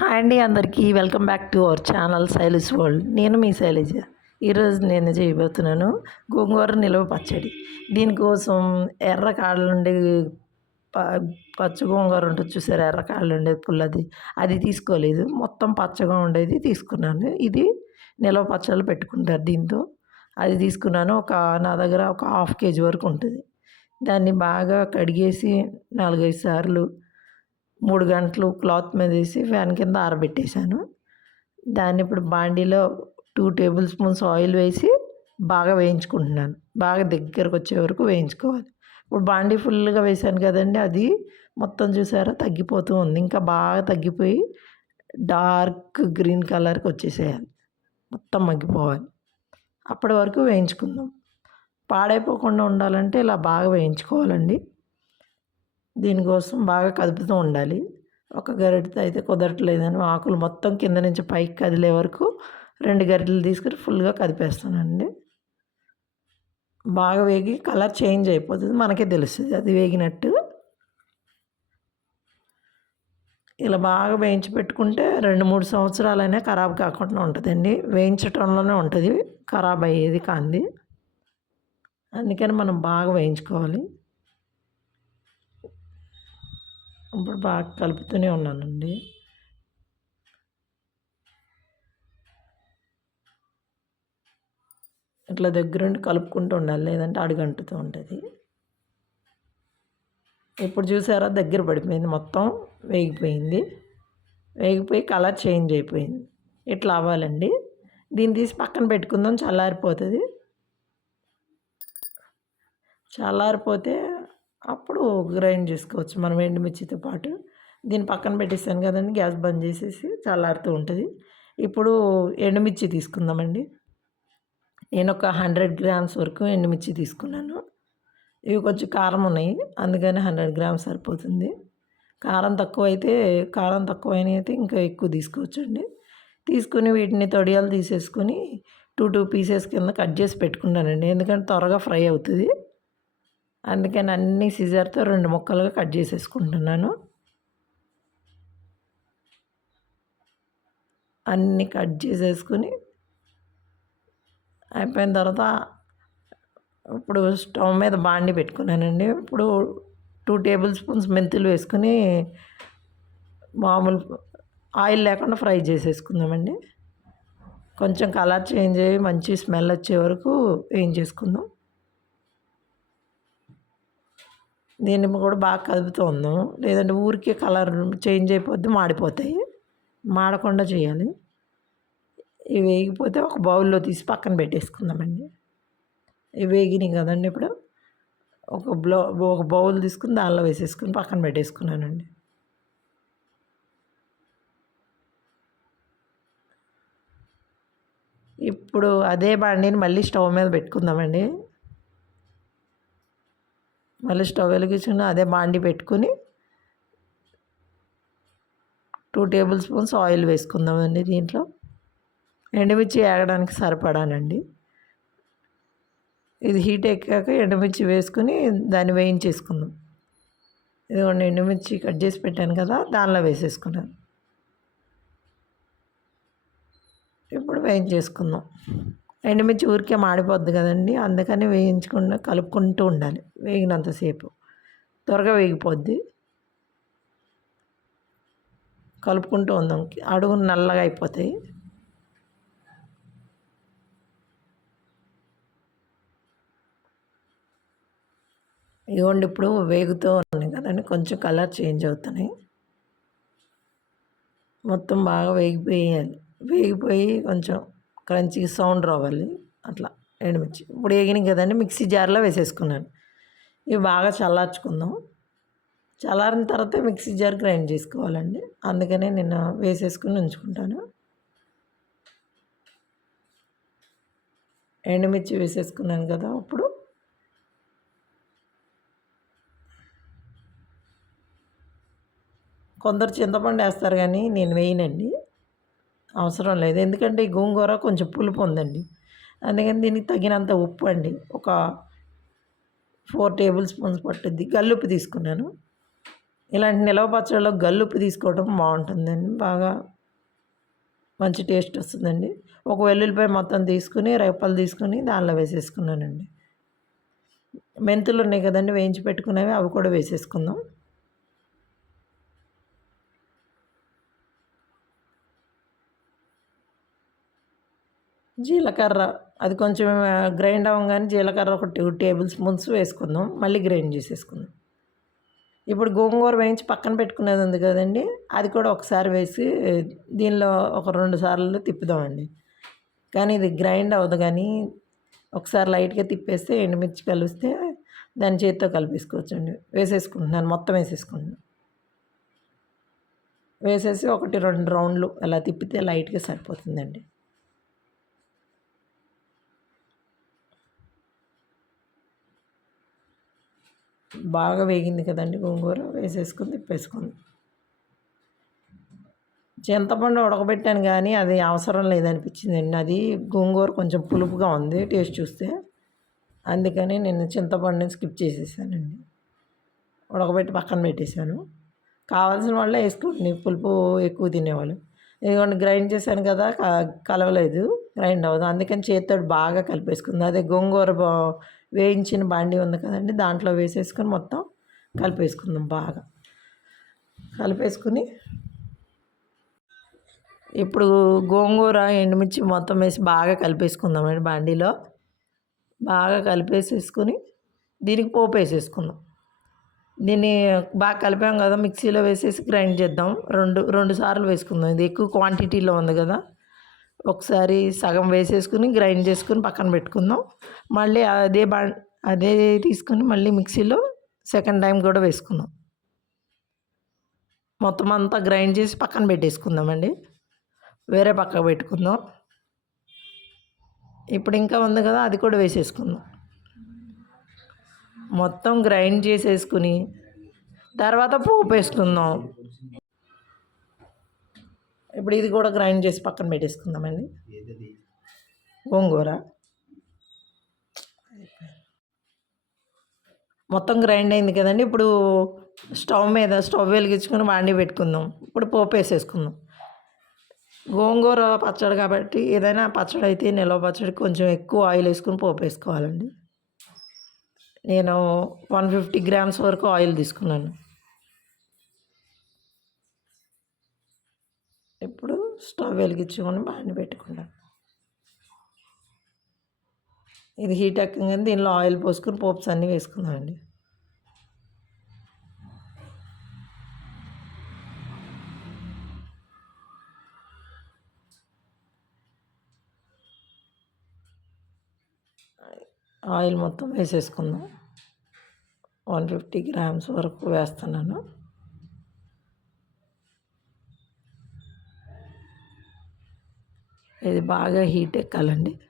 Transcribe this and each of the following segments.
Hi అండి అందరికీ. Welcome back to our channel Shaili's world. నేను మీ శైలజ. ఈరోజు నేను చేయబోతున్నాను గోంగూర నిలవ పచ్చడి. దీనికోసం ఎర్ర కాడలు ఉండే ప పచ్చ గోంగూర ఉంటుంది చూసారు? ఎర్ర కాడలు ఉండేది పుల్లది. అది తీసుకోలేదు. మొత్తం పచ్చగా ఉండేది తీసుకున్నాను. ఇది నిలవ పచ్చళ్ళు పెట్టుకుంటారు దీంతో. అది తీసుకున్నాను. ఒక నా దగ్గర ఒక హాఫ్ కేజీ వరకు ఉంటుంది. దాన్ని బాగా కడిగేసి నాలుగైదు సార్లు మూడు గంటలు క్లాత్ మీద వేసి ఫ్యాన్ కింద ఆరబెట్టేశాను. దాన్ని ఇప్పుడు బాండీలో టూ టేబుల్ స్పూన్స్ ఆయిల్ వేసి బాగా వేయించుకుంటున్నాను. బాగా దగ్గరకు వచ్చే వరకు వేయించుకోవాలి. ఇప్పుడు బాండీ ఫుల్గా వేసాను కదండి అది మొత్తం చూసారా తగ్గిపోతూ ఉంది. ఇంకా బాగా తగ్గిపోయి డార్క్ గ్రీన్ కలర్కి వచ్చేసేయాలి. మొత్తం మగ్గిపోవాలి. అప్పటి వరకు వేయించుకుందాం. పాడైపోకుండా ఉండాలంటే ఇలా బాగా వేయించుకోవాలండి. దీనికోసం బాగా కదుపుతూ ఉండాలి. ఒక గరిటతో అయితే కుదరట్లేదని ఆకులు మొత్తం కింద నుంచి పైకి కదిలే వరకు రెండు గరిటలు తీసుకుని ఫుల్గా కదిపేస్తానండి. బాగా వేగి కలర్ చేంజ్ అయిపోతుంది మనకే తెలుస్తుంది అది వేగినట్టు. ఇలా బాగా వేయించి పెట్టుకుంటే రెండు మూడు సంవత్సరాలైనా ఖరాబ్ కాకుండా ఉంటుందండి. వేయించటంలోనే ఉంటుంది ఖరాబ్ అయ్యేది కాంది. అందుకని మనం బాగా వేయించుకోవాలి. ఇప్పుడు బాగా కలుపుతూనే ఉన్నానండి. ఇట్లా దగ్గరుండి కలుపుకుంటూ ఉండాలి లేదంటే అడుగంటుతూ ఉంటుంది. ఇప్పుడు చూసారా దగ్గర పడిపోయింది మొత్తం వేగిపోయింది. వేగిపోయి కలర్ చేంజ్ అయిపోయింది. ఇట్లా అవ్వాలండి. దీన్ని తీసి పక్కన పెట్టుకుందాం చల్లారిపోతుంది. చల్లారిపోతే అప్పుడు గ్రైండ్ చేసుకోవచ్చు. మనం ఎండుమిర్చితో పాటు దీన్ని పక్కన పెట్టేస్తాను కదండి గ్యాస్ బంద్ చేసేసి చల్లారుతూ ఉంటుంది. ఇప్పుడు ఎండుమిర్చి తీసుకుందామండి. నేను ఒక హండ్రెడ్ గ్రామ్స్ వరకు ఎండుమిర్చి తీసుకున్నాను. ఇవి కొంచెం కారం ఉన్నాయి అందుకని హండ్రెడ్ గ్రామ్స్ సరిపోతుంది. కారం తక్కువ అయితే కారం తక్కువ అయితే ఇంకా ఎక్కువ తీసుకోవచ్చండి. తీసుకుని వీటిని తొడియాలు తీసేసుకొని టూ టూ పీసెస్ కింద కట్ చేసి పెట్టుకున్నానండి. ఎందుకంటే త్వరగా ఫ్రై అవుతుంది. అందుకని అన్ని సిజర్తో రెండు ముక్కలుగా కట్ చేసేసుకుంటున్నాను. అన్నీ కట్ చేసేసుకుని అయిపోయిన తర్వాత ఇప్పుడు స్టవ్ మీద బాండి పెట్టుకున్నానండి. ఇప్పుడు టూ టేబుల్ స్పూన్స్ మెంతులు వేసుకుని మామూలు ఆయిల్ లేకుండా ఫ్రై చేసేసుకుందామండి. కొంచెం కలర్ చేంజ్ అయ్యి మంచి స్మెల్ వచ్చే వరకు వేయించేసుకుందాం. దీన్ని కూడా బాగా కదుపుతూ లేదంటే ఊరికే కలర్ చేంజ్ అయిపోద్ది మాడిపోతాయి. మాడకుండా చేయాలి. ఇవి వేగిపోతే ఒక బౌల్లో తీసి పక్కన పెట్టేసుకుందామండి. ఇవి వేగినాయి కదండి ఇప్పుడు. ఒక బ్లో ఒక బౌల్ తీసుకుని దానిలో వేసేసుకుని పక్కన పెట్టేసుకున్నానండి. ఇప్పుడు అదే బండిని మళ్ళీ స్టవ్ మీద పెట్టుకుందామండి. మళ్ళీ స్టవ్ వెలిగించుకుని అదే బాండి పెట్టుకుని టూ టేబుల్ స్పూన్స్ ఆయిల్ వేసుకుందామండి దీంట్లో. ఎండుమిర్చి వేగడానికి సరిపడానండి. ఇది హీట్ ఎక్కాక ఎండుమిర్చి వేసుకుని దాన్ని వేయించేసుకుందాం. ఇదిగోండి ఎండుమిర్చి కట్ చేసి పెట్టాను కదా దానిలో వేసేసుకున్నాను. ఇప్పుడు వేయించేసుకుందాం. ఎండుమిర్చి ఊరికే మాడిపోద్ది కదండి. అందుకని వేయించకుండా కలుపుకుంటూ ఉండాలి. వేగినంతసేపు. త్వరగా వేగిపోద్ది. కలుపుకుంటూ ఉందాం. అడుగు నల్లగా అయిపోతాయి. ఇవ్వండి ఇప్పుడు వేగుతూ ఉన్నాయి కదండి. కొంచెం కలర్ చేంజ్ అవుతున్నాయి. మొత్తం బాగా వేగిపోయాలి వేగిపోయి కొంచెం క్రంచికి సౌండ్ రావాలి. అట్లా ఎండుమిర్చి. ఇప్పుడు వేగినాయి కదండి మిక్సీ జార్లో వేసేసుకున్నాను. ఇవి బాగా చల్లార్చుకుందాం. చల్లారిన తర్వాత మిక్సీ జార్ గ్రైండ్ చేసుకోవాలండి. అందుకనే నేను వేసేసుకుని ఉంచుకుంటాను. ఎండుమిర్చి వేసేసుకున్నాను కదా ఇప్పుడు కొందరు చింతపండు వేస్తారు కానీ నేను వేయనండి. అవసరం లేదు. ఎందుకంటే ఈ గోంగూర కొంచెం పులుపు ఉందండి. అందుకని దీనికి తగినంత ఉప్పు అండి. ఒక ఫోర్ టేబుల్ స్పూన్స్ పట్టుద్ది. గల్లుప్పు తీసుకున్నాను. ఇలాంటి నిలవ పచ్చడిలో గల్లుప్పు తీసుకోవడం బాగుంటుందండి. బాగా మంచి టేస్ట్ వస్తుందండి. ఒక వెల్లుల్లిపాయ మొత్తం తీసుకుని రేపలు తీసుకుని దానిలో వేసేసుకున్నానండి. మెంతులు ఉన్నాయి కదండి వేయించి పెట్టుకునేవి అవి కూడా వేసేసుకుందాం. జీలకర్ర. అది కొంచెం గ్రైండ్ అవ్వగానే జీలకర్ర ఒక టూ టేబుల్ స్పూన్స్ వేసుకుందాం. మళ్ళీ గ్రైండ్ చేసేసుకుందాం. ఇప్పుడు గోంగూర వేయించి పక్కన పెట్టుకునేది ఉంది కదండి అది కూడా ఒకసారి వేసి దీనిలో ఒక రెండు సార్లు తిప్పుదామండి. కానీ ఇది గ్రైండ్ అవ్వదు కానీ ఒకసారి లైట్గా తిప్పేస్తే ఎండుమిర్చి కలిపిస్తే దాని చేతితో కలిపేసుకోవచ్చు అండి వేసేసుకుంటున్నాను మొత్తం వేసేసుకుంటున్నాను. వేసేసి ఒకటి రెండు రౌండ్లు అలా తిప్పితే లైట్గా సరిపోతుందండి. బాగా వేగింది కదండి గోంగూర వేసేసుకుని తిప్పేసుకుంది. చింతపండు ఉడకబెట్టాను కానీ అది అవసరం లేదనిపించిందండి. అది గోంగూర కొంచెం పులుపుగా ఉంది టేస్ట్ చూస్తే. అందుకని నేను చింతపండుని స్కిప్ చేసేసానండి. ఉడకబెట్టి పక్కన పెట్టేశాను. కావాల్సిన వాళ్ళే వేసుకోండి పులుపు ఎక్కువ తినేవాళ్ళు. ఇదిగోండి గ్రైండ్ చేశాను కదా కలవలేదు గ్రైండ్ అవ్వదు. అందుకని చేతితో బాగా కలిపేసుకుంది. అదే గోంగూర వేయించిన బాండి ఉంది కదండి దాంట్లో వేసేసుకొని మొత్తం కలిపేసుకుందాం బాగా. కలిపేసుకుని ఇప్పుడు గోంగూర ఎండుమిర్చి మొత్తం వేసి బాగా కలిపేసుకుందామండి బాండీలో. బాగా కలిపేసేసుకుని దీనికి పోపు వేసేసుకుందాం. దీన్ని బాగా కలిపాం కదా మిక్సీలో వేసేసి గ్రైండ్ చేద్దాం. రెండు రెండు సార్లు వేసుకుందాం. ఇది ఎక్కువ క్వాంటిటీలో ఉంది కదా. ఒకసారి సగం వేసేసుకుని గ్రైండ్ చేసుకుని పక్కన పెట్టుకుందాం. మళ్ళీ అదే బా అదే తీసుకుని మళ్ళీ మిక్సీలో సెకండ్ టైం కూడా వేసుకుందాం. మొత్తం అంతా గ్రైండ్ చేసి పక్కన పెట్టేసుకుందామండి. వేరే పక్క పెట్టుకుందాం. ఇప్పుడు ఇంకా ఉంది కదా అది కూడా వేసేసుకుందాం. మొత్తం గ్రైండ్ చేసేసుకుని తర్వాత పోపు వేసుకుందాం. ఇప్పుడు ఇది కూడా గ్రైండ్ చేసి పక్కన పెట్టేసుకుందామండి. గోంగూర. మొత్తం గ్రైండ్ అయింది కదండి. ఇప్పుడు స్టవ్ మీద స్టవ్ వెలిగించుకుని వాడి పెట్టుకుందాం. ఇప్పుడు పోపు వేసేసుకుందాం. గోంగూర పచ్చడి కాబట్టి ఏదైనా పచ్చడి అయితే నిల్వ పచ్చడి కొంచెం ఎక్కువ ఆయిల్ వేసుకుని పోపు వేసుకోవాలండి. నేను వన్ ఫిఫ్టీ గ్రామ్స్ వరకు ఆయిల్ తీసుకున్నాను. ఇప్పుడు స్టవ్ వెలిగించుకొని బాండి పెట్టుకున్నాను ఇది హీట్ ఎక్కగానే దీనిలో ఆయిల్ పోసుకుని పోప్స్ అన్నీ వేసుకుందామండి ఆయిల్ మొత్తం వేసేసుకుందాం. వన్ ఫిఫ్టీ గ్రామ్స్ వరకు వేస్తున్నాను. ఇది బాగా హీట్ ఎక్కాలండి.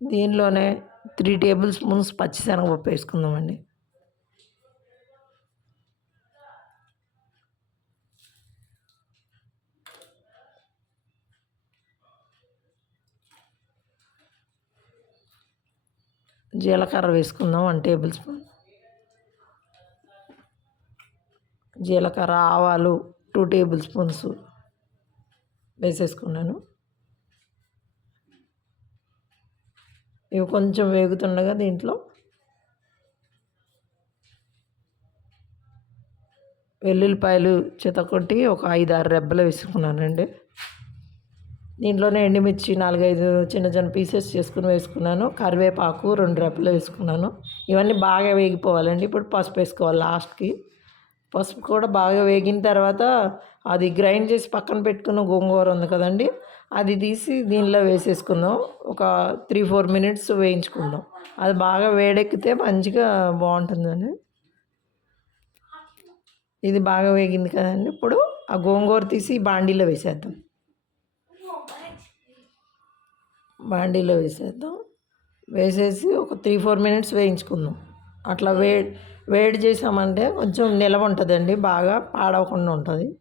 దీనిలోనే త్రీ టేబుల్ స్పూన్స్ పచ్చిశనగపప్పు వేసుకుందామండి. జీలకర్ర వేసుకుందాం వన్ టేబుల్ స్పూన్. జీలకర్ర ఆవాలు టూ టేబుల్ స్పూన్స్ వేసేసుకున్నాను. ఇవి కొంచెం వేగుతుండగా దీంట్లో వెల్లుల్లిపాయలు చితకొట్టి ఒక ఐదు ఆరు రెబ్బలు వేసుకున్నానండి. దీంట్లోనే ఎండుమిర్చి నాలుగైదు చిన్న చిన్న పీసెస్ చేసుకుని వేసుకున్నాను. కరివేపాకు రెండు రెప్పలు వేసుకున్నాను. ఇవన్నీ బాగా వేగిపోవాలండి. ఇప్పుడు పసుపు వేసుకోవాలి లాస్ట్కి. పసుపు కూడా బాగా వేగిన తర్వాత అది గ్రైండ్ చేసి పక్కన పెట్టుకున్న గోంగూర ఉంది కదండి అది తీసి దీనిలో వేసేసుకుందాం. ఒక త్రీ ఫోర్ మినిట్స్ వేయించుకుందాం. అది బాగా వేడెక్కితే మంచిగా బాగుంటుందండి. ఇది బాగా వేగింది కదండి. ఇప్పుడు ఆ గోంగూర తీసి బాండీలో వేసేద్దాం. బాండీలో వేసేద్దాం. వేసేసి ఒక త్రీ ఫోర్ మినిట్స్ వేయించుకుందాం. అట్లా వే వేడి చేసామంటే కొంచెం నిలవ ఉంటుందండి బాగా పాడవకుండా ఉంటుంది.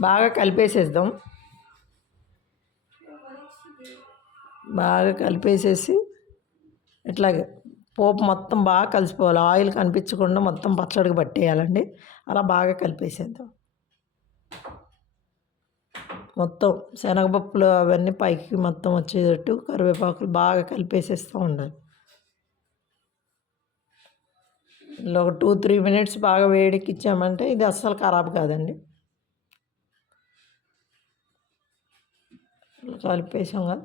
బాగా కలిపేసేద్దాం. బాగా కలిపేసేసి ఇట్లాగే పోపు మొత్తం బాగా కలిసిపోవాలి. ఆయిల్ కనిపించకుండా మొత్తం పచ్చడికి పట్టేయాలండి. అలా బాగా కలిపేసేద్దాం. మొత్తం శనగపప్పులు అవన్నీ పైకి మొత్తం వచ్చేటట్టు కరివేపాకులు బాగా కలిపేసేస్తూ ఉండాలి. ఇలా ఒక టూ త్రీ మినిట్స్ బాగా వేడెక్కిచ్చామంటే ఇచ్చామంటే ఇది అస్సలు ఖరాబ్ కాదండి. కలిపేసాం కదా.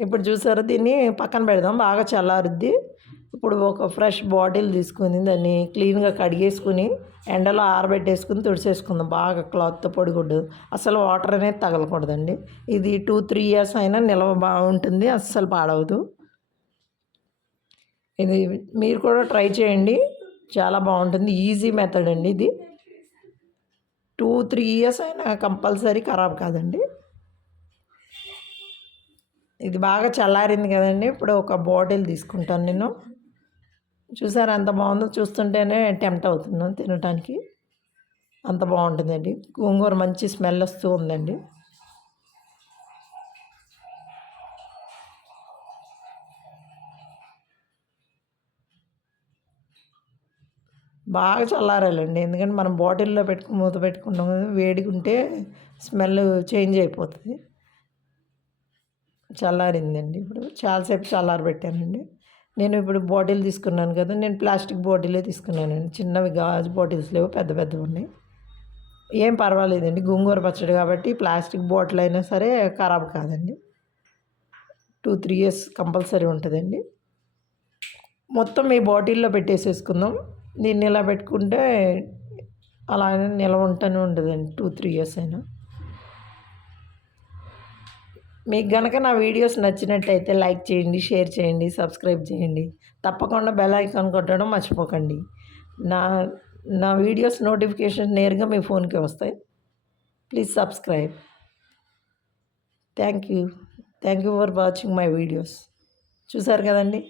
ఇప్పుడు చూసారా దీన్ని పక్కన పెడదాం బాగా చల్లారుద్ది. ఇప్పుడు ఒక ఫ్రెష్ బాటిల్ తీసుకుని దాన్ని క్లీన్గా కడిగేసుకుని ఎండలో ఆరబెట్టేసుకుని తుడిసేసుకుందాం. బాగా క్లాత్తో పొడిగుడ్డు. అసలు వాటర్ అనేది తగలకూడదండి. ఇది టూ త్రీ ఇయర్స్ అయినా నిల్వ బాగుంటుంది. అస్సలు పాడవదు. ఇది మీరు కూడా ట్రై చేయండి. చాలా బాగుంటుంది. ఈజీ మెథడ్ అండి ఇది. టూ త్రీ ఇయర్స్ అయినా కంపల్సరీ ఖరాబ్ కాదండి. ఇది బాగా చల్లారింది కదండి. ఇప్పుడు ఒక బాటిల్ తీసుకుంటాను నేను. చూసారా? ఎంత బాగుందో చూస్తుంటేనే టెంప్ట్ అవుతున్నాం తినడానికి అంత బాగుంటుందండి. గోంగూర మంచి స్మెల్ వస్తూ ఉందండి. బాగా చల్లారాలండి. ఎందుకంటే మనం బాటిల్లో పెట్టుకుని మూత పెట్టుకుంటాం కదా ఉంటే స్మెల్ చేంజ్ అయిపోతుంది. చల్లారిందండి ఇప్పుడు. చాలాసేపు చల్లారబెట్టానండి. నేను ఇప్పుడు బాటిల్ తీసుకున్నాను కదా నేను ప్లాస్టిక్ బాటిలే తీసుకున్నానండి చిన్నవి గాజు బాటిల్స్ లేవు పెద్ద పెద్దవి ఉన్నాయి. ఏం పర్వాలేదండి గోంగూర పచ్చడి కాబట్టి ప్లాస్టిక్ బాటిల్ అయినా సరే ఖరాబ్ కాదండి. టూ త్రీ ఇయర్స్ కంపల్సరీ ఉంటుందండి. మొత్తం ఈ బాటిల్లో పెట్టేసేసుకుందాం. దీన్ని ఇలా పెట్టుకుంటే అలానే నిల్వ ఉంటూనే ఉంటుందండి టూ త్రీ ఇయర్స్ అయినా. మీకు కనుక నా వీడియోస్ నచ్చినట్టయితే లైక్ చేయండి షేర్ చేయండి సబ్స్క్రైబ్ చేయండి. తప్పకుండా బెల్ ఐకాన్ కొట్టడం మర్చిపోకండి. నా నా వీడియోస్ నోటిఫికేషన్ నేరుగా మీ ఫోన్కి వస్తాయి. Please subscribe. Thank you. Thank you for watching my videos. చూసారు కదండి?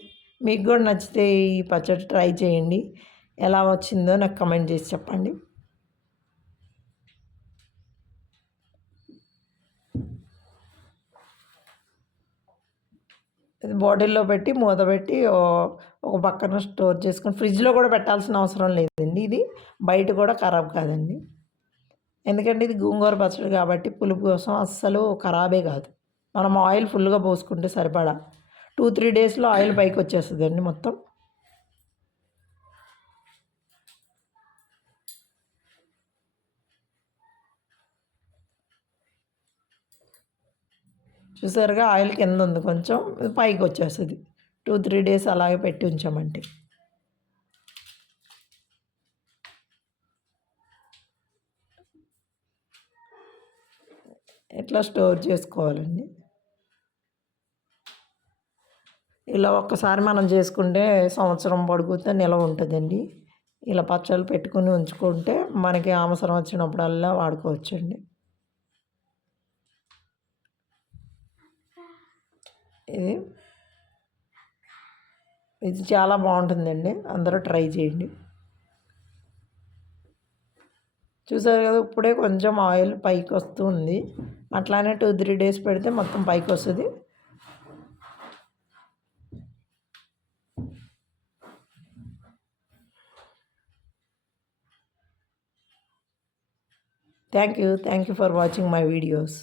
మీకు కూడా నచ్చితే ఈ పచ్చడి ట్రై చేయండి. ఎలా వచ్చిందో నాకు కమెంట్ చేసి చెప్పండి. ఇది బాటిల్లో పెట్టి మూత పెట్టి ఒక పక్కన స్టోర్ చేసుకొని ఫ్రిడ్జ్లో కూడా పెట్టాల్సిన అవసరం లేదండి ఇది. బయట కూడా ఖరాబ్ కాదండి. ఎందుకంటే ఇది గోంగూర పచ్చడి కాబట్టి పులుపు కోసం అస్సలు ఖరాబే కాదు. మనం ఆయిల్ ఫుల్గా పోసుకుంటే సరిపడా. టూ త్రీ డేస్లో ఆయిల్ పైకి వచ్చేస్తుందండి మొత్తం. చూసారుగా ఆయిల్ కింద ఉంది కొంచెం పైకి వచ్చేస్తుంది. టూ త్రీ డేస్ అలాగే పెట్టి ఉంచామంటే ఎట్లా స్టోర్ చేసుకోవాలండి? ఇలా ఒక్కసారి మనం చేసుకుంటే సంవత్సరం పడుకుతే నిలవ ఉంటుందండి. ఇలా పచ్చళ్ళు పెట్టుకుని ఉంచుకుంటే మనకి అవసరం వచ్చినప్పుడల్లా వాడుకోవచ్చండి. ఇది. ఇది చాలా బాగుంటుందండి. అందరూ ట్రై చేయండి. చూసారు కదా ఇప్పుడే కొంచెం ఆయిల్ పైకి వస్తుంది అట్లానే టూ త్రీ డేస్ పెడితే మొత్తం పైకి వస్తుంది. Thank you. Thank you for watching my videos.